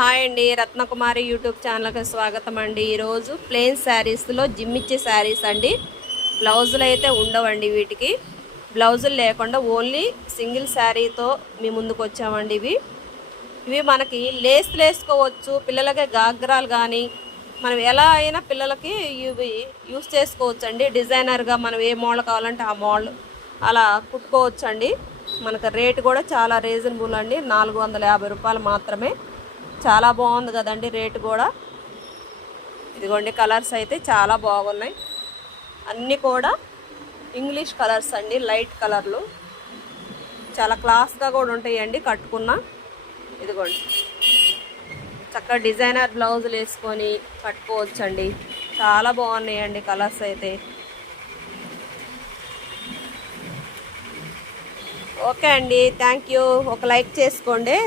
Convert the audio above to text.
Hi అండి, Ratnakumari YouTube ఛానల్కి స్వాగతం అండి. ఈరోజు ప్లెయిన్ శారీస్లో జిమ్మిచ్చే శారీస్ అండి. బ్లౌజులు అయితే ఉండవండి, వీటికి బ్లౌజులు లేకుండా ఓన్లీ సింగిల్ శారీతో మీ ముందుకు వచ్చామండి. ఇవి మనకి లేస్లు వేసుకోవచ్చు, పిల్లలకి గాగ్రాలు కానీ మనం ఎలా అయినా పిల్లలకి ఇవి యూస్ చేసుకోవచ్చు అండి. డిజైనర్గా మనం ఏ మోడల్ కావాలంటే ఆ మోడల్ అలా కుట్టుకోవచ్చు అండి. మనకు రేటు కూడా చాలా రీజనబుల్ అండి, 450 రూపాయలు మాత్రమే. చాలా బాగుంది కదండి రేటు కూడా. ఇదిగోండి, కలర్స్ అయితే చాలా బాగున్నాయి. అన్నీ కూడా ఇంగ్లీష్ కలర్స్ అండి, లైట్ కలర్లు. చాలా క్లాస్గా కూడా ఉంటాయండి కట్టుకున్న. ఇదిగోండి, చక్కగా డిజైనర్ బ్లౌజులు వేసుకొని కట్టుకోవచ్చండి. చాలా బాగున్నాయండి కలర్స్ అయితే. ఓకే అండి, థ్యాంక్ యూ. ఒక లైక్ చేసుకోండి.